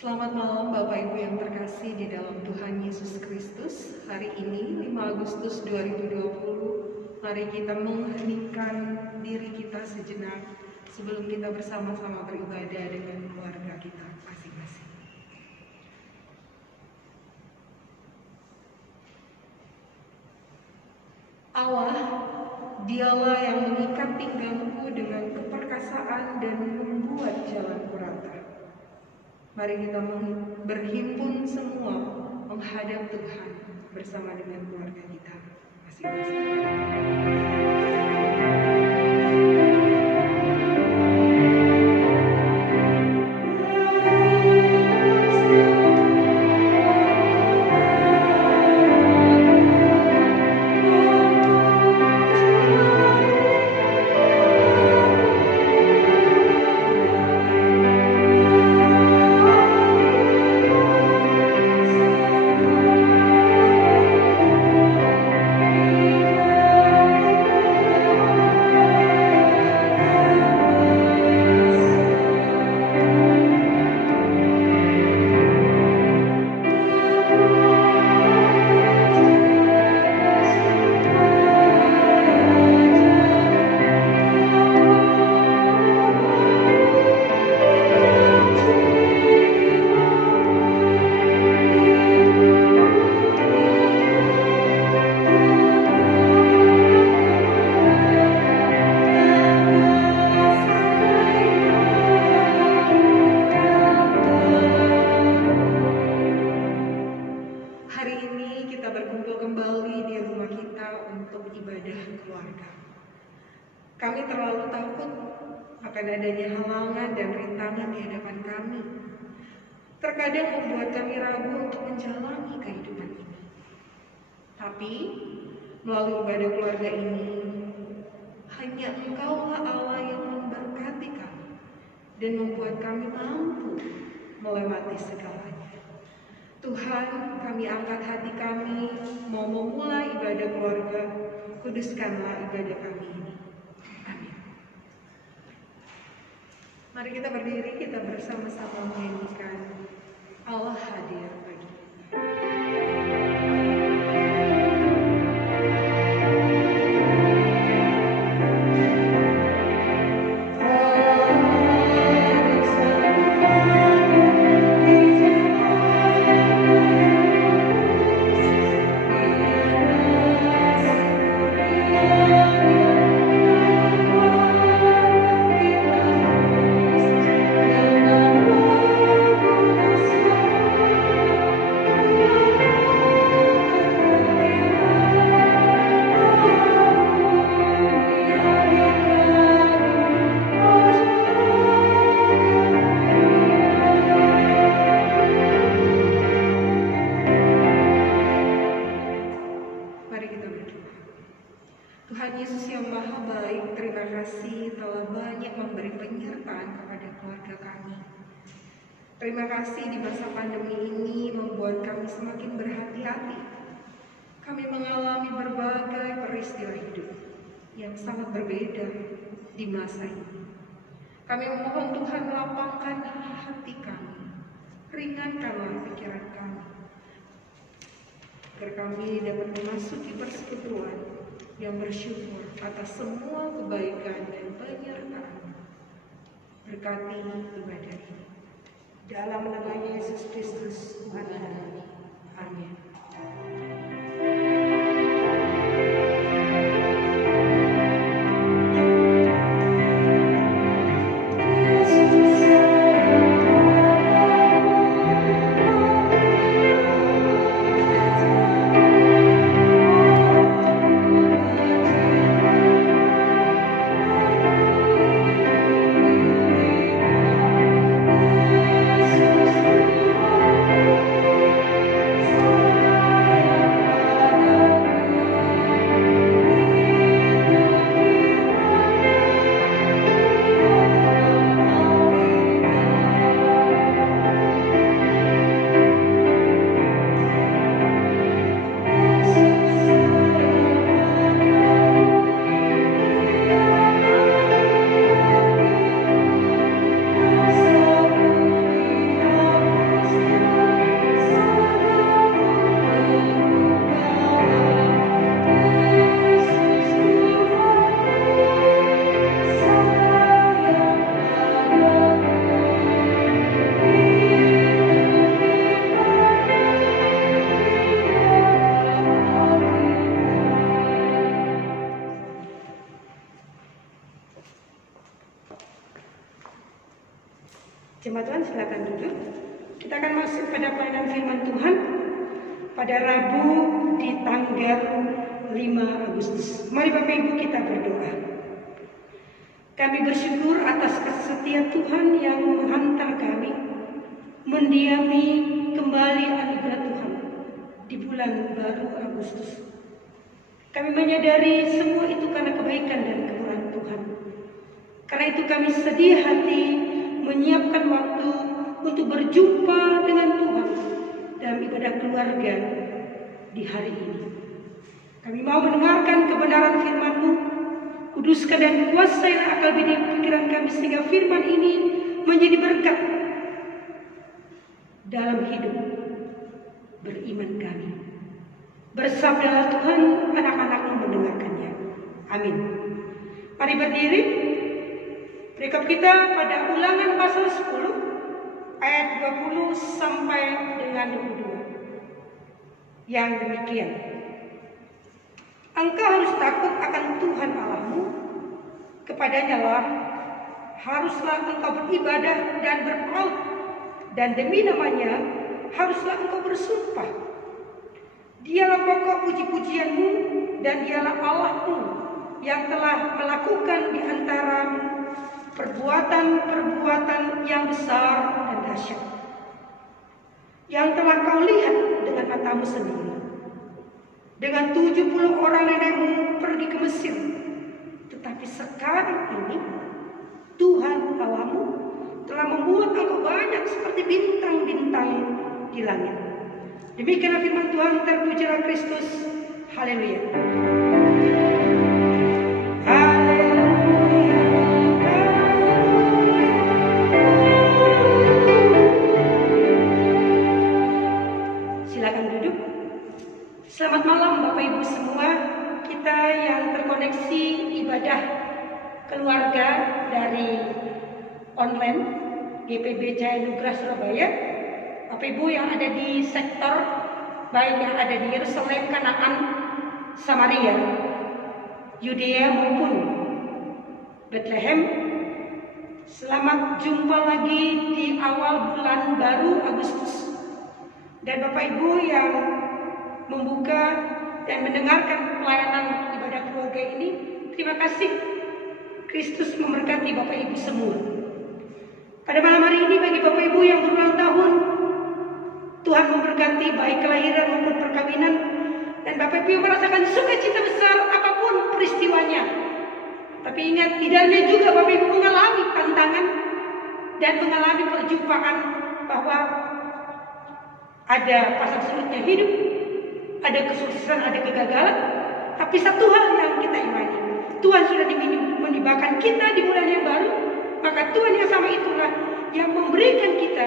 Selamat malam Bapak Ibu yang terkasih di dalam Tuhan Yesus Kristus. Hari ini 5 Agustus 2020, mari kita mengheningkan diri kita sejenak sebelum kita bersama-sama beribadah dengan keluarga kita masing-masing. Allah, Dialah yang mengikat pinggangku dengan keperkasaan dan membuat jalanku rata. Mari kita berhimpun semua menghadap Tuhan bersama dengan keluarga kita masing-masing. Kami terlalu takut akan adanya halangan dan rintangan di hadapan kami. Terkadang membuat kami ragu untuk menjalani kehidupan ini. Tapi, melalui ibadah keluarga ini, hanya Engkaulah Allah yang memberkati kami dan membuat kami mampu melewati segalanya. Tuhan, kami angkat hati kami, mau memulai ibadah keluarga, kuduskanlah ibadah kami ini. Mari kita berdiri, kita bersama-sama menyanyikan Allah hadir bagi kita. Tuhan Yesus yang Maha Baik, terima kasih telah banyak memberi penyertaan kepada keluarga kami. Terima kasih di masa pandemi ini membuat kami semakin berhati-hati. Kami mengalami berbagai peristiwa hidup yang sangat berbeda di masa ini. Kami memohon Tuhan lapangkan hati kami, ringankanlah pikiran kami, agar kami dapat memasuki persekutuan yang bersyukur atas semua kebaikan dan penyertaan. Berkati ibadah ini. Dalam nama Yesus Kristus, Tuhan kami. Amin. Oh Jemaat Tuhan silakan duduk. Kita akan masuk pada pelayanan firman Tuhan pada Rabu di tanggal 5 Agustus. Mari Bapak Ibu kita berdoa. Kami bersyukur atas kesetiaan Tuhan yang menghantar kami mendiami kembali anugerah Tuhan di bulan baru Agustus. Kami menyadari semua itu karena kebaikan dan kemurahan Tuhan. Karena itu kami sedia hati menyiapkan waktu untuk berjumpa dengan Tuhan dalam ibadah keluarga di hari ini. Kami mau mendengarkan kebenaran firman-Mu. Kuduskan dan kuasai akal budi pikiran kami sehingga firman ini menjadi berkat dalam hidup beriman kami. Bersabdalah Tuhan, anak-anak-Mu mendengarkannya. Amin. Mari berdiri. Perikop kita pada Ulangan pasal 10 ayat 20 sampai dengan 22. Yang demikian. Engkau harus takut akan Tuhan Allahmu, kepadanya lah haruslah engkau beribadah dan berpaut, dan demi namanya haruslah engkau bersumpah. Dialah pokok puji-pujianmu dan dialah Allahmu yang telah melakukan di antaramu perbuatan-perbuatan yang besar dan dahsyat, yang telah kau lihat dengan matamu sendiri. Dengan 70 orang nenekmu pergi ke Mesir. Tetapi sekarang ini Tuhan Allahmu telah membuat engkau banyak seperti bintang-bintang di langit. Demikianlah firman Tuhan, terpujilah Kristus. Haleluya. Silakan duduk. Selamat malam Bapak Ibu semua. Kita yang terkoneksi ibadah keluarga dari online GPB Jaya Nugrah Surabaya. Bapak Ibu yang ada di sektor, baik yang ada di Yerusalem, Kanaan, Samaria, Yudea maupun Bethlehem. Selamat jumpa lagi di awal bulan baru Agustus. Dan Bapak Ibu yang membuka dan mendengarkan pelayanan ibadah keluarga ini, terima kasih. Kristus memberkati Bapak Ibu semua. Pada malam hari ini bagi Bapak Ibu yang berulang tahun, Tuhan memberkati baik kelahiran maupun perkawinan, dan Bapak Ibu yang merasakan sukacita besar apapun peristiwanya. Tapi ingat, di dalamnya juga Bapak Ibu mengalami tantangan dan mengalami perjumpaan bahwa ada pasang surutnya hidup, ada kesuksesan, ada kegagalan. Tapi satu hal yang kita imani, Tuhan sudah menibakan kita di bulan yang baru. Maka Tuhan yang sama itulah yang memberikan kita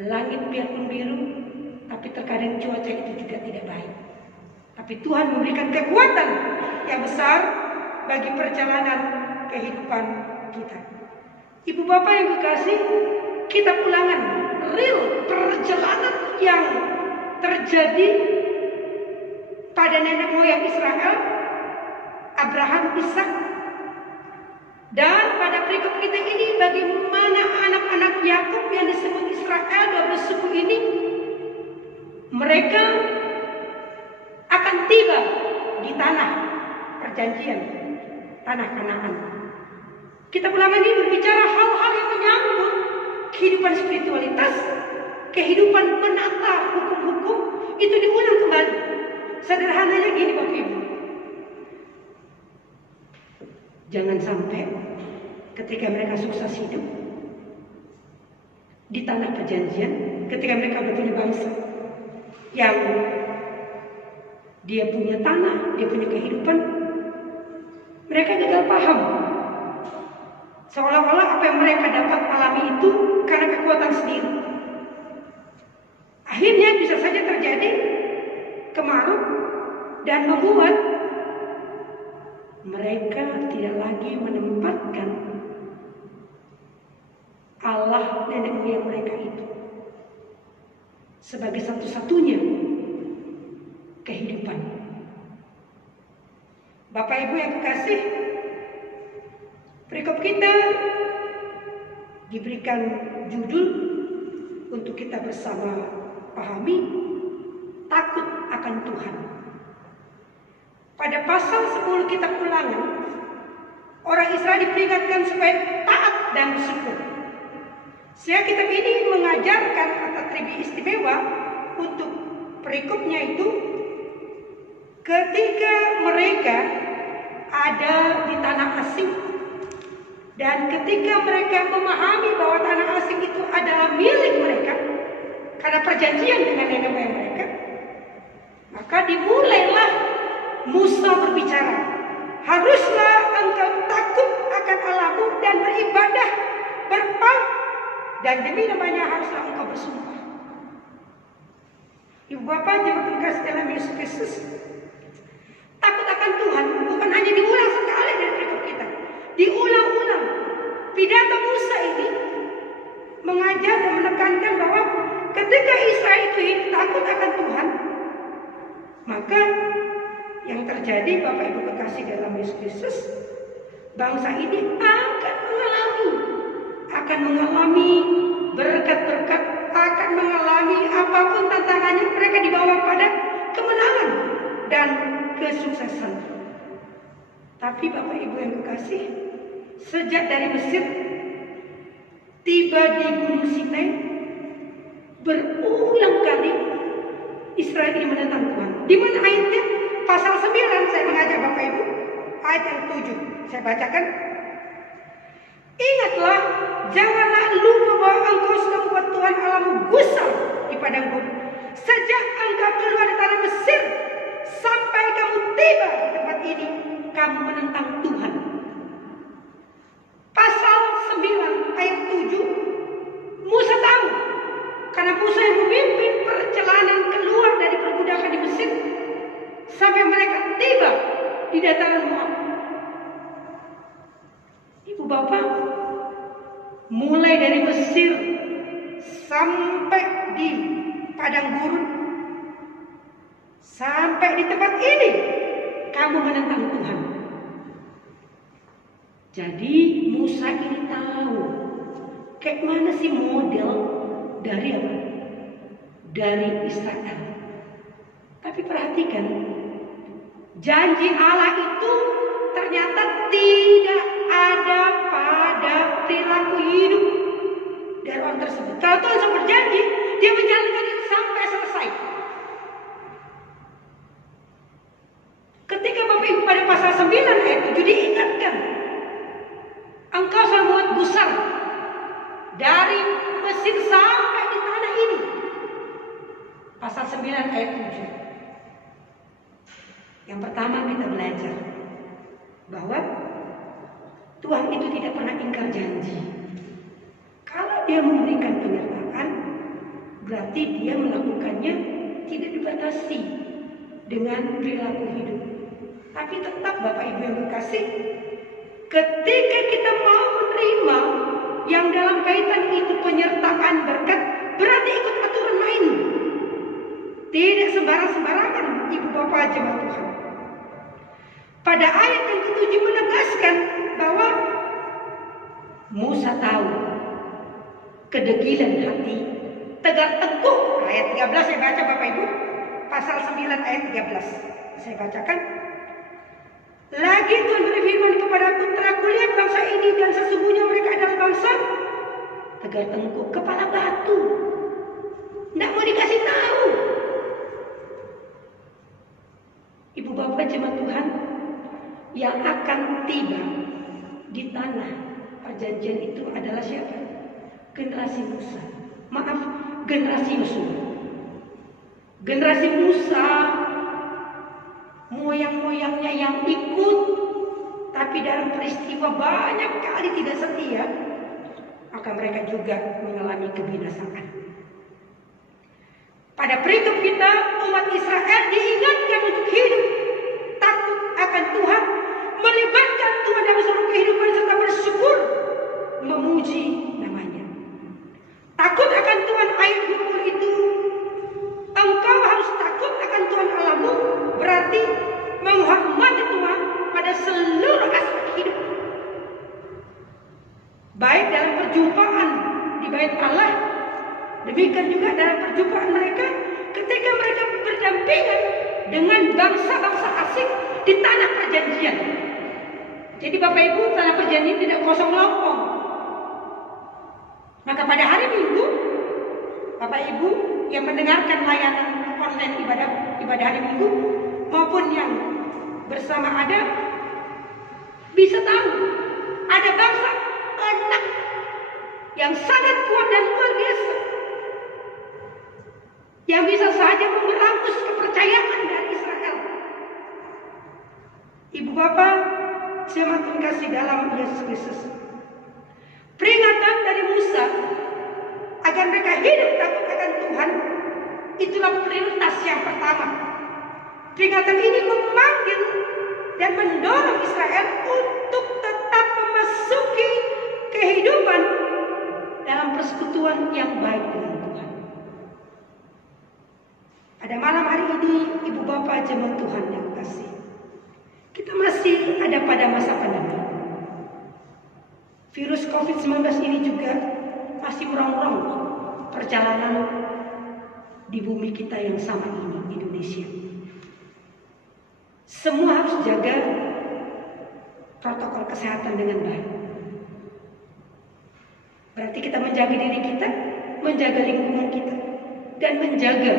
langit biarpun biru, tapi terkadang cuaca itu juga tidak baik. Tapi Tuhan memberikan kekuatan yang besar bagi perjalanan kehidupan kita. Ibu bapak yang kekasih, kita Ulangan real perjalanan yang terjadi pada nenek moyang Israel, Abraham, Ishak. Dan pada perikop kita ini, bagaimana anak-anak Yakub yang disebut Israel, 12 suku ini, mereka akan tiba di tanah perjanjian, tanah Kanaan. Kita Ulangan ini berbicara hal-hal yang menyangkut kehidupan spiritualitas, kehidupan menata hukum-hukum, itu diulang kembali. Sederhananya gini Bapak Ibu, jangan sampai ketika mereka sukses hidup di tanah perjanjian, ketika mereka sudah punya bangsa yang dia punya tanah, dia punya kehidupan, mereka gagal paham. Seolah-olah apa yang mereka dapat alami itu karena kekuatan sendiri. Akhirnya bisa saja terjadi kemarau dan membuat mereka tidak lagi menempatkan Allah nenek moyang mereka itu sebagai satu-satunya kehidupan. Bapak Ibu yang kekasih, perikop kita diberikan judul untuk kita bersama pahami, takut akan Tuhan. Pada pasal 10 kitab Ulangan, orang Israel diperingatkan supaya taat dan bersyukur. Sehingga kitab ini mengajarkan atribusi istimewa untuk perikopnya itu ketika mereka ada di tanah asing dan ketika mereka memahami bahwa tanah asing itu adalah milik mereka karena perjanjian dengan nenek moyang mereka, maka dimulailah Musa berbicara, haruslah engkau takut akan Allahmu dan beribadah berpaut, dan demi namanya haruslah engkau bersumpah. Ibu bapak jemaat kasih dalam Yesus Kristus, takut akan Tuhan bukan hanya diulang sekali dari perikop kita, diulang-ulang. Pidato Musa ini mengajar dan menekankan bahwa ketika Israel itu takut akan Tuhan, maka yang terjadi Bapak Ibu kekasih dalam Yesus Kristus, bangsa ini akan mengalami berkat-berkat, akan mengalami apapun tantangannya, mereka dibawa pada kemenangan dan kesuksesan. Tapi Bapak Ibu yang kekasih, sejak dari Mesir tiba di Gunung Sinai, berulang kali Israel ini menentang Tuhan. Di mana ayatnya? Pasal 9 saya mengajak Bapak Ibu, ayat yang 7 saya bacakan. Ingatlah, janganlah lupa bahwa engkau sudah membuat Tuhan Allahmu gusar di padang gurun. Sejak engkau keluar dari tanah Mesir sampai kamu tiba di tempat ini, kamu menentang Tuhan. Pasal 9 ayat 7, Musa tahu karena Musa yang memimpin perjalanan keluar dari perbudakan di Mesir sampai mereka tiba di dataran Moab. Ibu bapak, mulai dari Mesir sampai di padang gurun, sampai di tempat ini kamu menentang Tuhan. Jadi Musa ini tahu kayak mana sih model dari apa? Dari Israel. Tapi perhatikan, janji Allah itu ternyata tidak ada pada perilaku hidup dari orang tersebut. Kalau Tuhan sudah berjanji, dia menjalankan itu sampai selesai. Ketika Bapak Ibu pada pasal 9 ayat 7 diingatkan, engkau sudah membuat gusar dari Mesir sampai di tanah ini. Pasal 9 ayat 7. Yang pertama kita belajar bahwa Tuhan itu tidak pernah ingkar janji. Kalau dia memberikan penyertaan, berarti dia melakukannya tidak dibatasi dengan perilaku hidup. Tapi tetap Bapak Ibu yang kekasih, ketika kita mau menerima yang dalam kaitan itu penyertaan berkat, berarti ikut aturan main. Tidak sembarang-sembarangan Ibu Bapak jemaat Tuhan. Pada ayat yang ke-7 menegaskan bahwa Musa tahu kedegilan hati, tegak teguh. Ayat 13 saya baca Bapak Ibu, pasal 9 ayat 13 saya bacakan. Lagi Tuhan berfirman kepadaku, telah kulihat bangsa ini dan sesungguhnya mereka adalah bangsa tegar tengkuk, kepala batu. Tidak mau dikasih tahu. Ibu bapak jemaat Tuhan, yang akan tiba di tanah perjanjian itu adalah siapa? Generasi Musa. Maaf, generasi Yosua. Generasi Musa, moyang-moyangnya yang ikut, tapi dalam peristiwa banyak kali tidak setia, maka mereka juga mengalami kebinasaan. Pada perikop kita, umat Israel diingatkan untuk hidup takut akan Tuhan, melibatkan Tuhan dalam seluruh kehidupan serta bersyukur, memuji namanya. Takut akan Tuhan ayat 20 itu, engkau harus takut akan Tuhan Allahmu, berarti menghormati Tuhan pada seluruh aspek hidup, baik dalam dalam perjumpaan di bait Allah, demikian juga dalam perjumpaan mereka ketika mereka berdampingan dengan bangsa-bangsa asing di tanah perjanjian. Jadi Bapak Ibu, tanah perjanjian tidak kosong lompong. Maka pada hari Minggu, Bapak Ibu yang mendengarkan layanan online ibadah hari Minggu maupun yang bersama ada, bisa tahu ada bangsa anak yang sangat kuat dan luar biasa, yang bisa saja memberangus kepercayaan dari Israel. Ibu Bapak, jemaat terkasih dalam Yesus Kristus, peringatan dari Musa agar mereka hidup takut akan Tuhan, itulah prioritas yang pertama. Peringatan ini memanggil dan mendorong Israel untuk tetap memasuki kehidupan dalam persekutuan yang baik dengan Tuhan. Pada malam hari ini, Ibu Bapak jemaat Tuhan yang kasih, kita masih ada pada masa pandemi. Virus COVID-19 ini juga masih merongrong perjalanan di bumi kita yang sama ini, Indonesia. Semua harus jaga protokol kesehatan dengan baik. Berarti kita menjaga diri kita, menjaga lingkungan kita, dan menjaga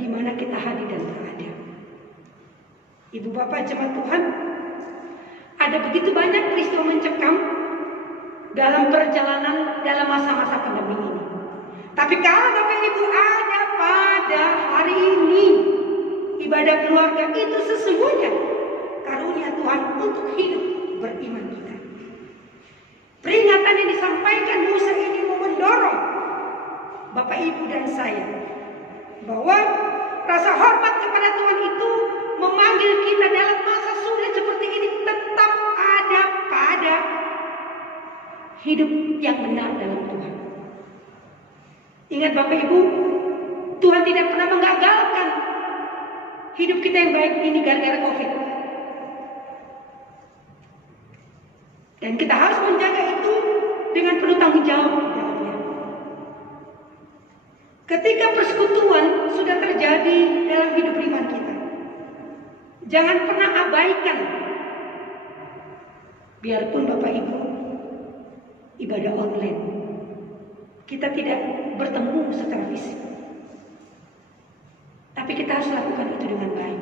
di mana kita hadir dan berada. Ibu Bapak jemaat Tuhan, ada begitu banyak peristiwa mencekam dalam perjalanan dalam masa-masa pandemi ini. Tapi kalau Bapak Ibu ada pada hari ini, ibadah keluarga itu sesungguhnya karunia Tuhan untuk hidup beriman kita. Peringatan yang disampaikan Musa ini mau mendorong Bapak Ibu dan saya bahwa rasa hormat kepada Tuhan itu memanggil kita dalam masa sulit seperti ini tetap ada pada hidup yang benar dalam Tuhan. Ingat Bapak Ibu, Tuhan tidak pernah menggagalkan hidup kita yang baik ini gara-gara COVID. Dan kita harus menjaga itu dengan penuh tanggung jawab di dalamnya. Ketika persekutuan sudah terjadi dalam hidup iman kita, jangan pernah abaikan. Biarpun Bapak Ibu ibadah online, kita tidak bertemu secara fisik, tapi kita harus lakukan itu dengan baik.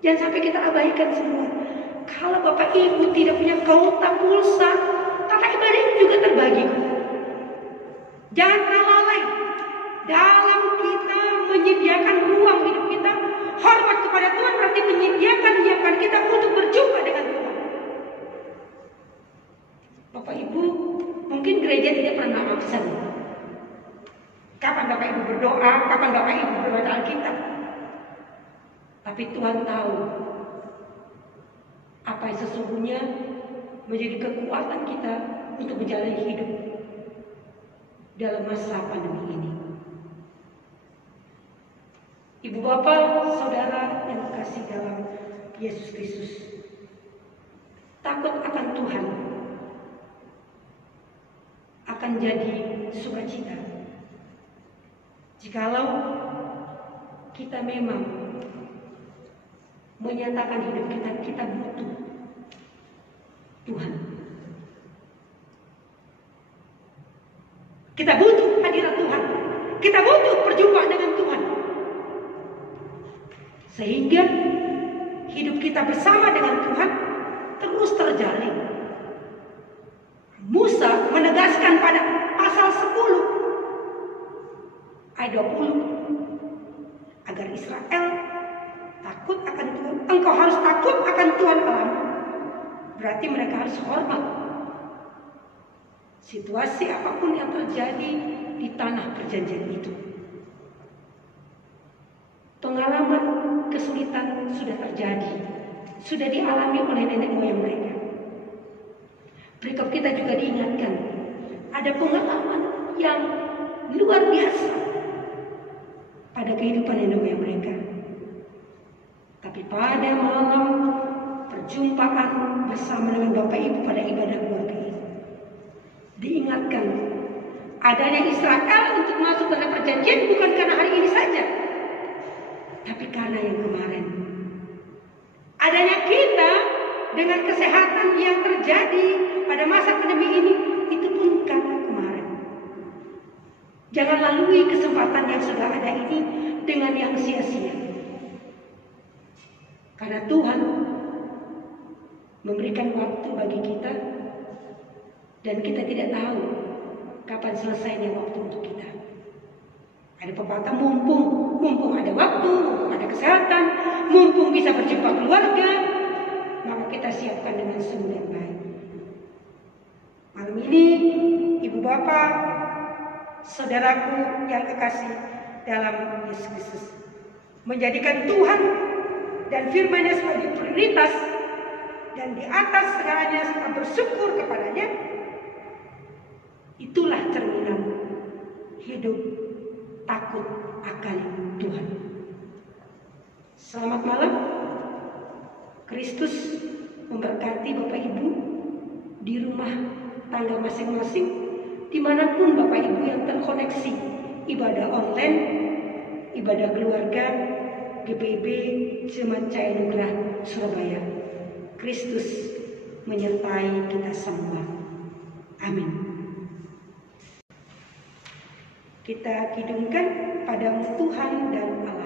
Jangan sampai kita abaikan semua. Kalau Bapak Ibu tidak punya kuota pulsa, tata ibadah ini juga terbagi. Jangan pernah lalai dalam kita menyediakan ruang hidup kita. Hormat kepada Tuhan berarti menyiapkan kita untuk berjumpa dengan Tuhan. Bapak Ibu, mungkin gereja tidak pernah absen. Kapan Bapak Ibu berdoa, kapan Bapak Ibu berbaca Alkitab. Tapi Tuhan tahu apa yang sesungguhnya menjadi kekuatan kita untuk menjalani hidup dalam masa pandemi ini. Ibu Bapak, Saudara yang dikasihi dalam Yesus Kristus, takut akan Tuhan akan jadi sukacita jikalau kita memang menyatakan hidup kita butuh Tuhan. Kita butuh hadirat Tuhan. Kita butuh perjumpaan dengan Tuhan. Sehingga hidup kita bersama dengan Tuhan terus terjalin. Musa menegaskan pada pasal 10 ayat 20 agar Israel takut akan Tuhan. Engkau harus takut akan Tuhan Allah. Berarti mereka harus hormat situasi apapun yang terjadi di tanah perjanjian itu. Pengalaman kesulitan sudah terjadi, sudah dialami oleh nenek moyang mereka. Berikut kita juga diingatkan, ada pengalaman yang luar biasa pada kehidupan nenek moyang mereka. Tapi pada malam perjumpaan bersama dengan Bapak Ibu pada ibadah keluarga ini, diingatkan adanya Israel untuk masuk dalam perjanjian bukan karena hari ini saja, tapi karena yang kemarin. Adanya kita dengan kesehatan yang terjadi pada masa pandemi ini, itu pun karena kemarin. Jangan lalui kesempatan yang sudah ada ini dengan yang sia-sia. Karena Tuhan memberikan waktu bagi kita, dan kita tidak tahu kapan selesainya waktu untuk kita. Ada pepatah, mumpung ada waktu, mumpung ada kesehatan, mumpung bisa berjumpa keluarga, maka kita siapkan dengan sungguh yang baik. Malam ini, ibu bapak, saudaraku yang kekasih dalam Yesus Kristus, menjadikan Tuhan dan firman-Nya sebagai prioritas, dan di atas segalanya serta bersyukur kepadanya, itulah cerminan hidup takut akan Tuhan. Selamat malam. Kristus memberkati Bapak Ibu di rumah tangga masing-masing, dimanapun Bapak Ibu yang terkoneksi ibadah online, ibadah keluarga, GPIB Jemaat Cahaya Nugrah Surabaya. Kristus menyertai kita semua. Amin. Kita kidungkan padamu Tuhan dan Allah.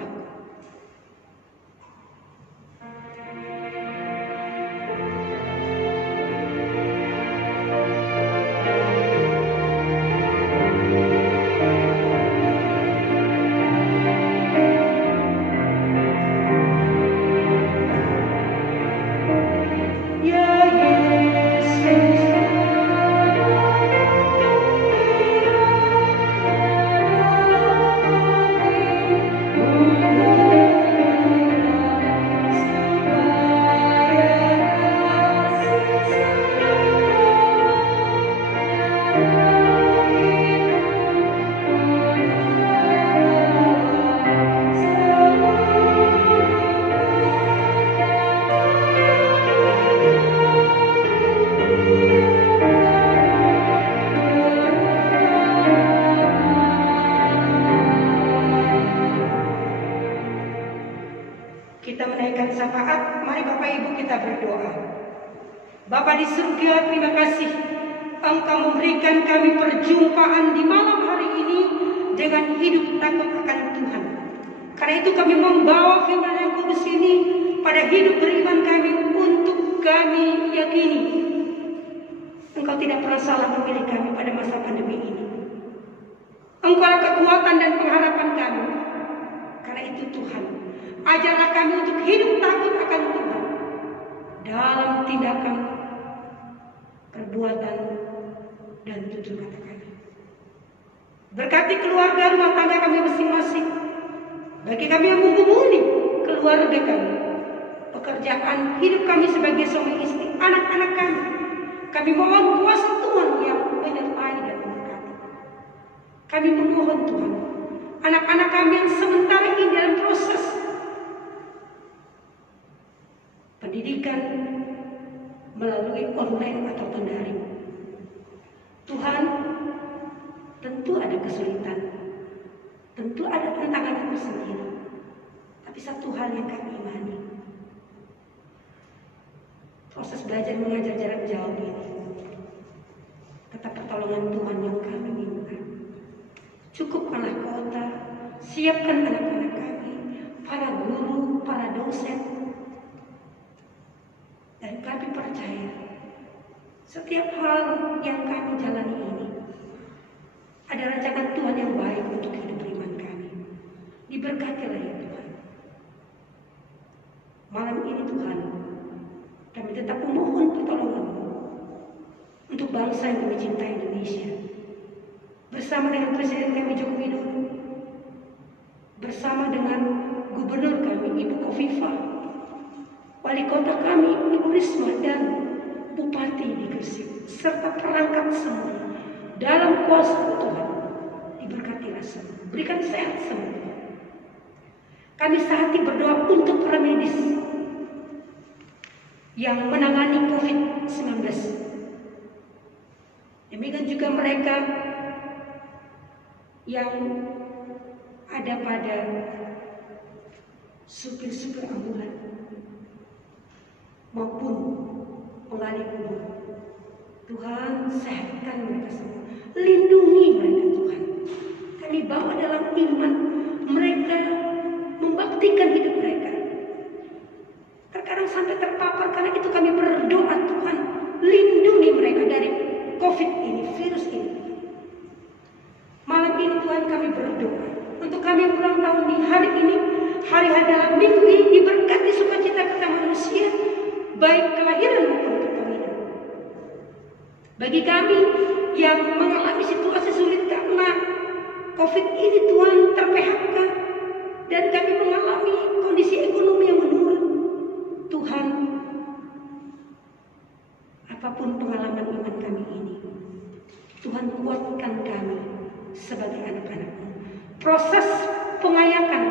Kita menaikkan syafaat. Mari Bapak Ibu kita berdoa. Bapa di surga, terima kasih Engkau memberikan kami perjumpaan di malam hari ini dengan hidup takut akan Tuhan. Karena itu kami membawa firman yang kudus ini pada hidup beriman kami, untuk kami yakini Engkau tidak pernah salah memilih kami pada masa pandemi ini. Engkau adalah kekuatan dan pengharapan kami. Karena itu Tuhan, ajarlah kami untuk hidup takut akan Tuhan dalam tindakan, perbuatan, dan tutur kata kami. Berkati keluarga rumah tangga kami masing-masing. Bagi kami yang menghubungi keluarga kami, pekerjaan hidup kami sebagai suami istri, anak-anak kami, kami mohon kuasa Tuhan yang menyertai dan memberkati. Kami memohon Tuhan, anak-anak kami yang sementara ini dalam proses pendidikan melalui online atau daring, Tuhan, tentu ada kesulitan, tentu ada tantangan tersendiri. Tapi satu hal yang kami imani, proses belajar mengajar jarak jauh ini tetap pertolongan Tuhan yang kami minta. Cukupkanlah kota, siapkan anak-anak kami, para guru, para dosen. Dan kami percaya setiap hal yang kami jalani ini ada rancangan Tuhan yang baik untuk hidup iman kami. Diberkatilah ya Tuhan. Malam ini Tuhan, kami tetap memohon pertolongan-Mu untuk bangsa yang kami cintai, Indonesia. Bersama dengan Presiden kami Joko Widodo, bersama dengan Gubernur kami Ibu Khofifah, Wali Kota kami Ibu Risma, dan Bupati di Gresik, serta perangkat semua dalam kuasa Tuhan. Diberkatilah semua, berikan sehat semua. Kami sehati berdoa untuk para medis yang menangani COVID-19, Demikian juga mereka yang ada pada supir-supir ambulan maupun penggali kubur. Tuhan, sehatkan mereka semua, lindungi mereka Tuhan. Kami bawa dalam iman mereka, membaktikan hidup mereka. Terkadang sampai terpapar, karena itu kami berdoa Tuhan, lindungi mereka dari COVID ini, virus ini. Malam ini Tuhan kami berdoa untuk kami ulang tahun di hari ini, hari-hari dalam minggu ini diberkati sukacita kita manusia, baik kelahiran maupun perkawinan. Bagi kami yang mengalami situasi sulit karena COVID ini Tuhan, ter-PHK, dan kami mengalami kondisi ekonomi yang menurun. Tuhan, apapun pengalaman iman kami ini, Tuhan kuatkan kami sebagai anak-anak-Mu. Proses pengayakan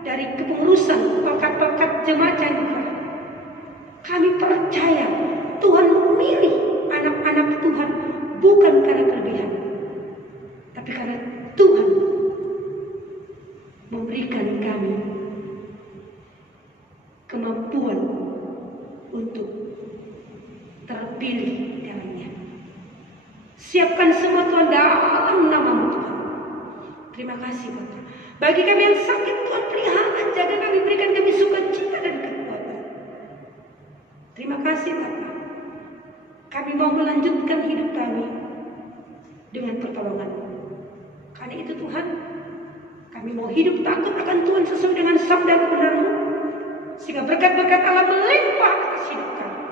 dari kepengurusan pelekat-pelekat jemaat Januari, kami percaya Tuhan memilih anak-anak Tuhan bukan karena kelebihan, tapi karena Tuhan memberikan kami kemampuan untuk terpilih dalamnya. Siapkan semua Tuhan dalam nama-Mu Tuhan. Terima kasih Bapak. Bagi kami yang sakit Tuhan pelihara, jaga kami, berikan kami sukacita dan kekuatan. Terima kasih Bapak. Kami mau melanjutkan hidup kami dengan pertolongan-Mu. Karena itu Tuhan, kami mau hidup takut akan Tuhan sesuai dengan sabda kebenaran-Mu, sehingga berkat-berkat Allah melimpah atas hidup kami.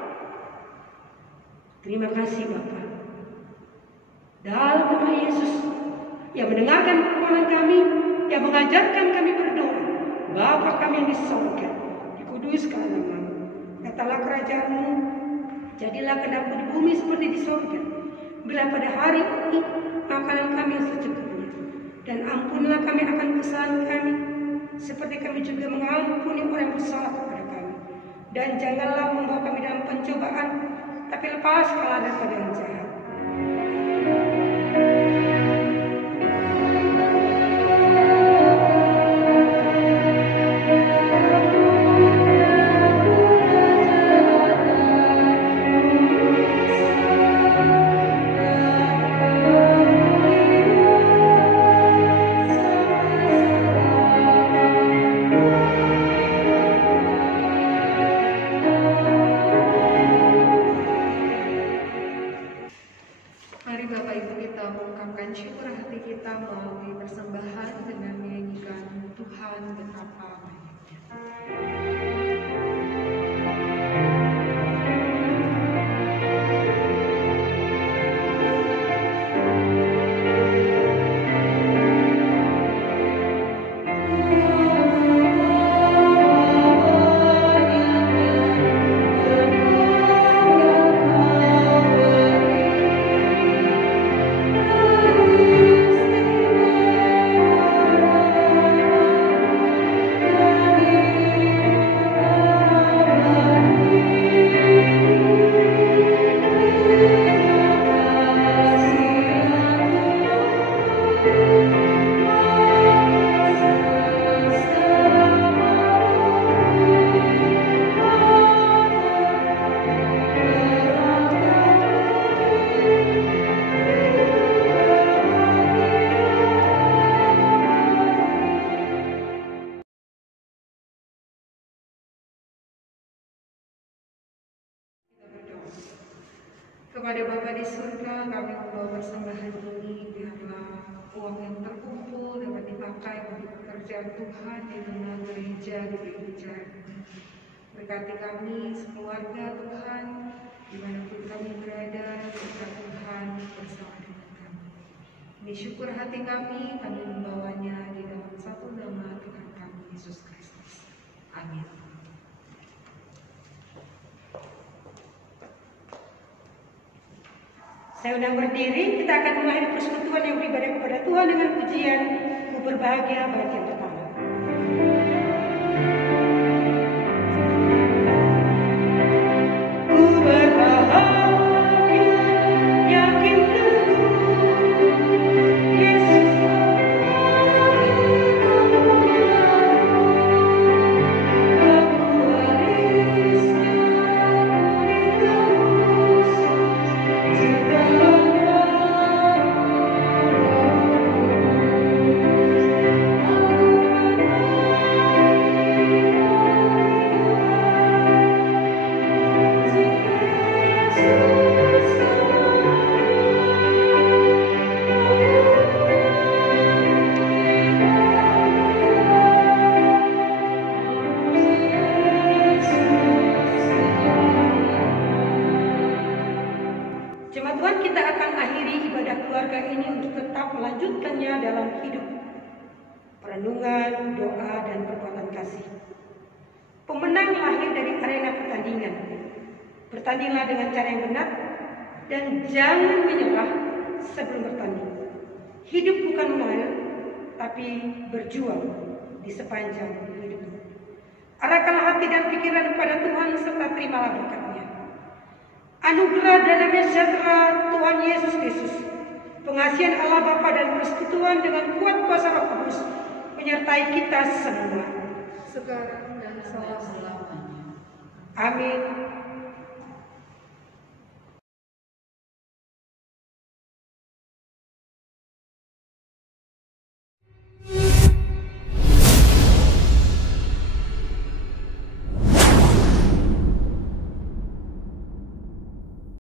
Terima kasih Bapak. Dalam nama Yesus yang mendengarkan permohonan kami, yang mengajarkan kami berdoa, Bapa kami yang di surga, dikuduskan nama-Mu. Datanglah kerajaan-Mu, jadilah kehendak-Mu di bumi seperti di surga. Bila pada hari ini makanan kami yang secukupnya, dan ampunilah kami akan kesalahan kami, seperti kami juga mengampuni orang yang bersalah kepada kami. Dan janganlah membawa kami dalam pencobaan, tapi lepaskanlah daripada yang jahat. Mari Bapak Ibu kita mengungkapkan syukur hati kita melalui persembahan dengan menyanyikan Tuhan betapa banyaknya. Kepada Bapa di surga, kami membawa persembahan ini, biarlah uang yang terkumpul dapat dipakai bagi pekerjaan Tuhan di tengah gereja di gereja. Berkati kami sekeluarga Tuhan, dimanapun kami berada, berkat Tuhan bersama dengan kami. Ini syukur hati kami membawanya di dalam satu nama Tuhan kami Yesus Kristus. Amin. Saya undang berdiri, kita akan mengakhiri persekutuan yang beribadah kepada Tuhan dengan pujian Ku Berbahagia bagian pertama. Ku berbahagia, yakin berharga ini untuk tetap melanjutkannya dalam hidup. Perenungan, doa, dan perbuatan kasih. Pemenang lahir dari arena pertandingan. Bertandinglah dengan cara yang benar dan jangan menyerah sebelum bertanding. Hidup bukan mengalir, tapi berjuang di sepanjang hidup. Arahkanlah hati dan pikiran kepada Tuhan serta terimalah berkat-Nya. Anugerah dan damai sejahtera Tuhan Yesus Kristus, pengasihan Allah Bapa dan persekutuan dengan kuat kuasa Roh Kudus menyertai kita semua sekarang dan selama-lamanya. Amin.